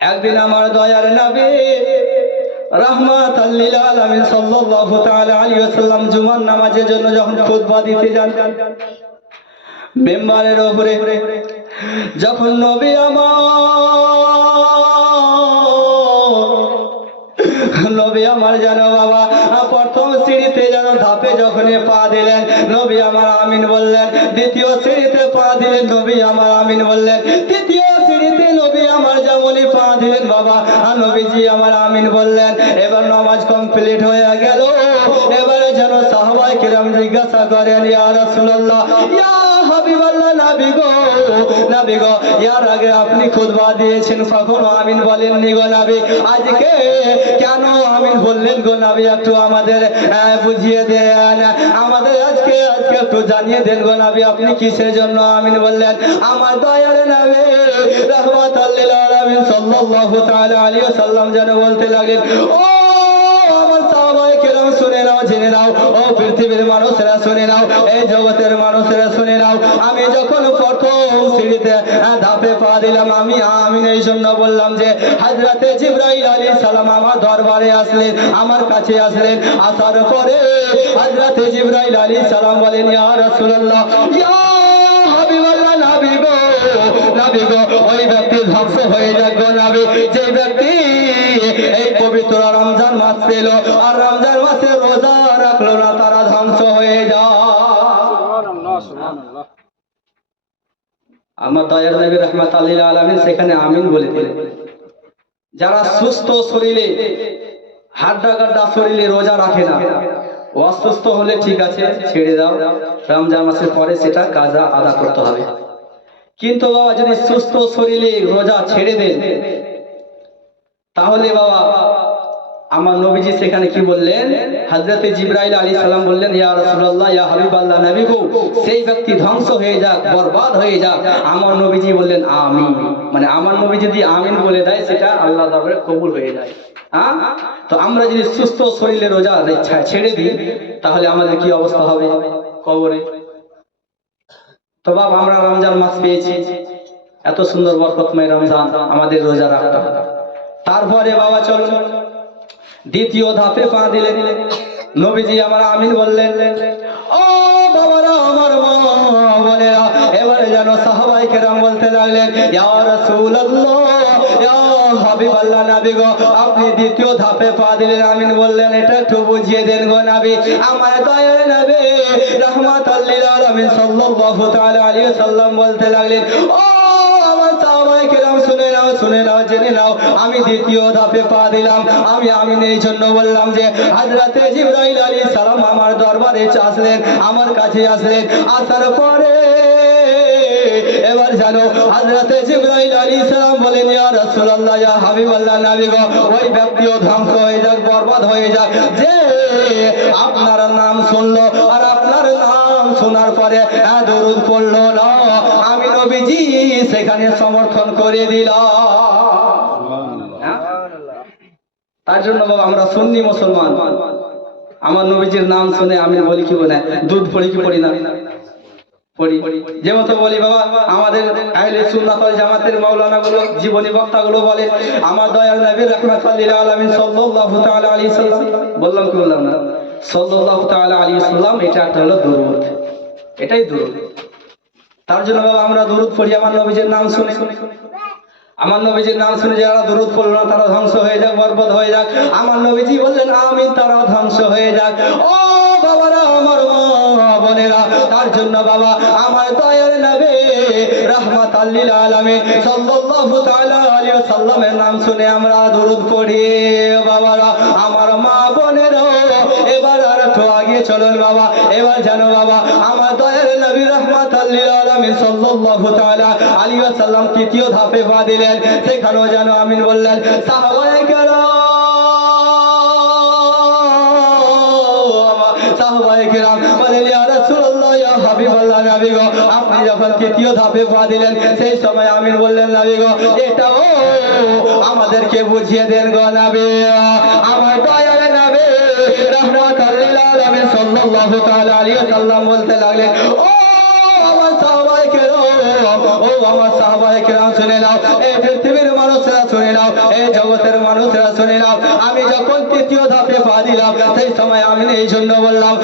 একদিন আমার দয়ার নবী রহমাত সাল্লাল্লাহু তাআলা আলাইহি ওয়াসাল্লাম জুমার নামাজের জন্য যখন খুতবা দিতে যান, মেম্বারের উপরে যখন নবী আমার নবী আমার যেন বাবা, প্রথম সিঁড়িতে যেন ধাপে যখন পা দিলেন, নবী আমার আমিন বললেন, দ্বিতীয় সিঁড়িতে পা দিলেন, নবী আমার আমিন বললেন, তৃতীয় দিলেন বাবা আর নবীজি আমার আমিন বললেন, এবার নামাজ কমপ্লিট হয়ে গেল। এবারে যেন সাহবাই কিরাম জিজ্ঞাসা করেন, ইয়া রাসূলুল্লাহ, ইয়া বুঝিয়ে দেন। আমাদের আজকে আজকে একটু জানিয়ে দেন গো নবী, আপনি কিসের জন্য আমিন বললেন? আমার দয়ার নবী আলামিন তাআলা আলাইহি ওয়াসাল্লাম যেন বলতে লাগলেন, ও নাও, এই জগতের মানুষেরা শুনে নাও। আমি যখন প্রথম সিঁড়িতে ধাপে পা দিলাম, আমি আমি এই জন্য বললাম যে, হাজরাতে জিব্রাইল আলাইহিস সালাম আমার দরবারে আসলেন, আমার কাছে আসলেন। আসার পরে হাজরাতে জিব্রাইল আলাইহিস সালাম বলেন, ইয়া রাসূলুল্লাহ, ইয়া হাবিবাল্লাহ, নবী গো নবী গো আমার দয়ার নবী রহমত আল্লাহ আলমিন সেখানে আমিন বলে দিলেন। যারা সুস্থ শরীরে হাড্ডা গাড্ডা শরীরে রোজা রাখে না, অসুস্থ হলে ঠিক আছে, ছেড়ে দাও। রমজান মাসের পরে সেটা কাজা আদা করতে হবে। কিন্তু বাবা, যদি সুস্থ শরীরে রোজা ছেড়ে দেন, তাহলে বাবা আমার নবীজি সেখানে কি বললেন? হযরতে জিব্রাইল আলাইহিস সালাম বললেন হাবিবাল্লাহ নবী সেই ব্যক্তি ধ্বংস হয়ে যাক, বরবাদ হয়ে যাক। আমার নবীজি বললেন, আমিন। মানে আমার নবী যদি আমিন বলে দেয়, সেটা আল্লাহ দরবারে কবুল হয়ে যায়। তো আমরা যদি সুস্থ শরীরে রোজা ছেড়ে দিই, তাহলে আমাদের কি অবস্থা হবে? কবরে। তো বাবা আমরা রমজান মাস পেয়েছি। এত সুন্দর বরকতময় রমজান আমাদের রোজা রাখতে হবে। তারপরে বাবা চলো দ্বিতীয় ধাপে পা দিলেন। নবীজি আমার আমিন বললেন, ও বাবারা, আমার বোনেরা, এবারে যেন সাহাবাই কেরাম বলতে লাগলেন আপনি দ্বিতীয় ধাপে পা দিলেন। আমিন বললেন, এটা একটু বুঝিয়ে দেন গো নবী। আমার দয়ার নবী তাআলা সাল্লাম বলতে লাগলেন, ও শুনে নাও, জেনে নাও, আমি দ্বিতীয় ধাপে পা দিলাম। আমি আমি এই জন্য বললাম যে, হাজরাতে জিব্রাইল আলাইহিস সালাম আমার দরবারে আসলেন, আমার কাছে আসলেন। আসার পরে এবার জানো, হাজরাতে জিব্রাইল আলাইহিস সালাম বলেন, ইয়া রাসূলুল্লাহ, ইয়া হাবিবাল্লাহ ওই ব্যক্তিও ধ্বংস হয়ে যাক, বরবাদ হয়ে যাক। যে আপনার নাম শুনলো, আর পরে দরুদ পড়ল না। আমি নবীজি সেখানে সমর্থন করে হ্যাঁ? তার জন্য বাবা, আমরা সুন্নি মুসলমান। আমার নবীজির নাম শুনে আমি বলি, কি বলে? দুধ পড়ি কি পড়ি না? পড়ি। যে বলি বাবা, আমাদের জামাতের মাওলানা গুলো জীবনী বক্তা গুলো বলে, আমার দয়াল নবী রাহমাতুল্লিল আলামিন সাল্লাল্লাহু তাআলা আলাইহি সাল্লাম বললাম, কি বললাম না? সাল্লাল্লাহু তাআলা আলাইহি সাল্লাম, এটা একটা হলো দরুদ। এটাই দরুদ। তার জন্য বাবা আমরা দরুদ পড়ি, আমার নবীজির নাম শুনে। আমার নবীজির নাম শুনে যারা দরুদ পড়ল না, তারা ধ্বংস হয়ে যাক, বরবাদ হয়ে যাক। আমার নবীজি বললেন আমিন তারা ধ্বংস হয়ে যাক। ও বাবারা, আমার বোনেরা, তার জন্য বাবা আমার দয়ার নবী রাহমাত আল্লিল আলামিন সাল্লাল্লাহু তাআলা আলাইহি সাল্লামের নাম শুনে আমরা দরুদ পড়ি। বাবারা চলুন বাবা, এবার জানো বাবা, আমার দয়ার নবী রাহমাত আলামিন সাল্লাল্লাহু তাআলা আলাইহি ওয়াসাল্লাম তৃতীয় ধাপে পা দিলেন। সেখানেও যেন আমিন বললেন সাহাবায়ে কেরাম সাহাবায়ে কেরাম বলেন ইয়া রাসূলুল্লাহ, ইয়া হাবিবাল্লাহ, নবী গো, আপনি যখন তৃতীয় ধাপে পা দিলেন, সেই সময় আমিন বললেন, নবী গো আমাদেরকে বুঝিয়ে দেন গো, নবী। আমার দয়ার নবী আলামিন সাল্লাল্লাহু বলতে লাগলেন, ও আমার শুনে নাও তৃতীয় ধাপে সেই সময় আমি এই জন্য বললাম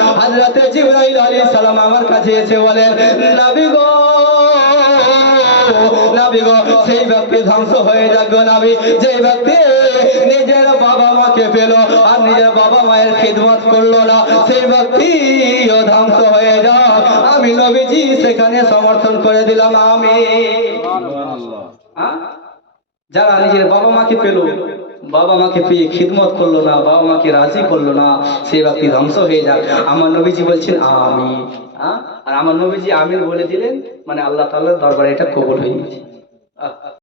আমার কাছে এসে বলেন সেই ব্যক্তি ধ্বংস হয়ে যাক নবী যে ব্যক্তি নিজের বাবা মাকে পেল বাবা মায়ের খিদমত করল না। সেই ব্যক্তি ধ্বংস হয়ে যাক। আমি নবীজি সেখানে সমর্থন করে দিলাম। আমি? যারা নিজের বাবা মাকে পেল, বাবা মাকে পেয়ে খিদমত করল না, বাবা মাকে রাজি করল না, সেই ব্যক্তি ধ্বংস হয়ে যাক। আমার নবীজি বলছেন আমি আর আমার নবীজি আমিন বলে দিলেন মানে আল্লাহ তাআলার দরবারে এটা কবুল হয়ে গেছে।